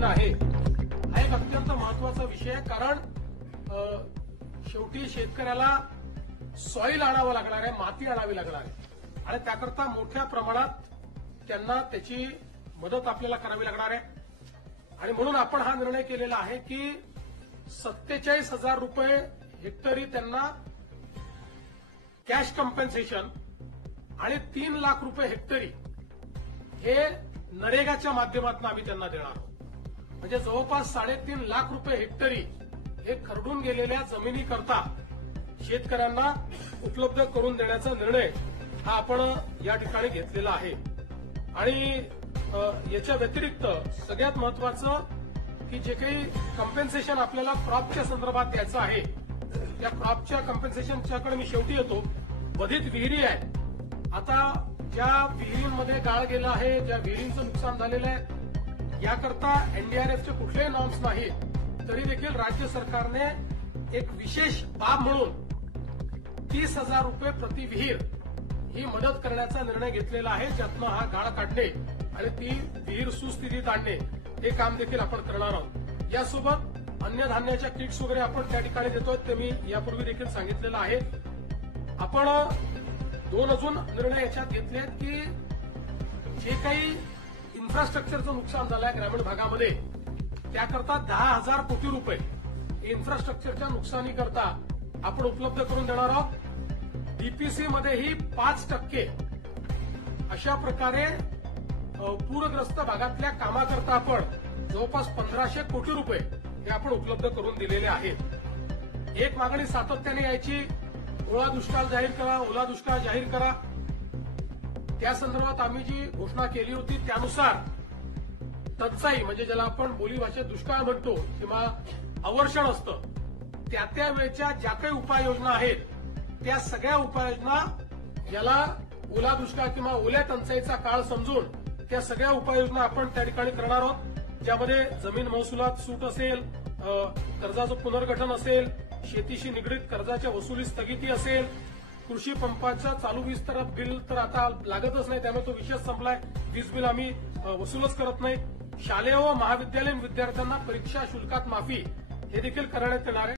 जमीन आहे हा एक अत्यंत महत्वाचा विषय आहे। कारण शेवटी शेतकऱ्याला सॉइल आणावं लागणार आहे, माती आणावी लागणार आहे आणि त्याकरता मोठ्या प्रमाणात त्यांना त्याची मदत आपल्याला करावी लागणार आहे। आणि म्हणून आपण हा निर्णय केलेला आहे की 47,000 रुपये हेक्टरी त्यांना कॅश कॉम्पेन्सेशन आणि 3 लाख रुपये हेक्टरी हे नरेगाच्या माध्यमातून आम्ही त्यांना देणार आहोत। म्हणजे जवळपास 3.5 लाख रुपये हेक्टरी हे खरडून गेलेल्या जमिनीकरता शेतकऱ्यांना उपलब्ध करून देण्याचा निर्णय हा आपण या ठिकाणी घेतलेला आहे। आणि याच्या व्यतिरिक्त सगळ्यात महत्वाचं की जे काही कॉम्पेन्सेशन आपल्याला क्रॉपच्या संदर्भात द्यायचं आहे त्या क्रॉपच्या कॉम्पेन्सेशनच्याकडे मी शेवटी येतो। बधित विहिरी आहे, आता ज्या विहिरींमध्ये गाळ गेला आहे, ज्या विहिरींचं नुकसान झालेलं आहे याकरता एनडीआरएफचे कुठलेही नॉर्म्स नाही, तरी देखील राज्य सरकारने एक विशेष बाब म्हणून 30,000 रुपये प्रति विहीर ही मदत करण्याचा निर्णय घेतलेला आहे, ज्यातनं हा गाळ काढणे आणि ती विहीर सुस्थितीत आणणे हे काम देखील आपण करणार आहोत। यासोबत अन्नधान्याच्या किट्स वगैरे आपण त्या ठिकाणी देतोय, ते मी यापूर्वी देखील सांगितलेलं आहे। आपण 2 अजून निर्णय याच्यात घेतले आहेत की जे काही इन्फ्रास्ट्रक्चरचं नुकसान झालंय ग्रामीण भागामध्ये त्याकरता 10,000 कोटी रुपये इन्फ्रास्ट्रक्चरच्या नुकसानीकरता आपण उपलब्ध करून देणार आहोत। डीपीसी मध्येही 5% अशा प्रकारे पूरग्रस्त भागातल्या कामाकरता आपण जवळपास 1,500 कोटी रुपये हे आपण उपलब्ध करून दिलेले आहेत। एक मागणी सातत्याने यायची, ओला दुष्काळ जाहीर करा, ओला दुष्काळ जाहीर करा। त्या संदर्भात आम्ही जी घोषणा केली होती त्यानुसार टंचाई म्हणजे ज्याला आपण बोलीभाषेत दुष्काळ म्हणतो किंवा अवर्षण असतं त्या वेळच्या ज्या काही उपाययोजना आहेत त्या सगळ्या उपाययोजना याला ओला दुष्काळ किंवा ओल्या टंचाईचा काळ समजून त्या सगळ्या उपाययोजना आपण त्या ठिकाणी करणार आहोत, ज्यामध्ये जमीन महसुलात सूट असेल, कर्जाचं पुनर्गठन असेल, शेतीशी निगडीत कर्जाच्या वसुली स्थगिती असेल, कृषी पंपाच्या चालू वीज तर बिल तर आता लागतच नाही त्यामुळे तो विषय संपलाय, वीज बिल आम्ही वसूलच करत नाही। शालेय व महाविद्यालयीन विद्यार्थ्यांना परीक्षा शुल्कात माफी हे देखील करण्यात येणार आहे।